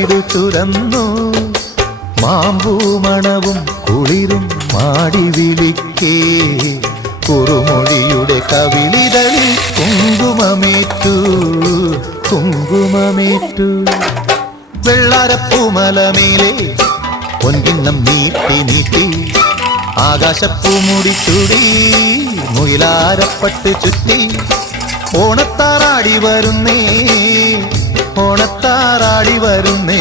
തളിരു ചുരന്നു മാമ്പൂമണവും കുളിരും മാടി വിളിക്കേ കുറുമൊഴിയുടെ കവിളിതളിൽ കുങ്കുമമേറ്റു കുങ്കുമമേറ്റു വെള്ളാരപ്പൂമലമേലെ പൊൻകിണ്ണം നീട്ടി നീട്ടി ആകാശപ്പൂമുടി ചൂടി മുയിലാരപ്പട്ട് ചുറ്റി ഓണത്താറാടി വരുന്നേ ഓണത്താറാടി വരുന്നേ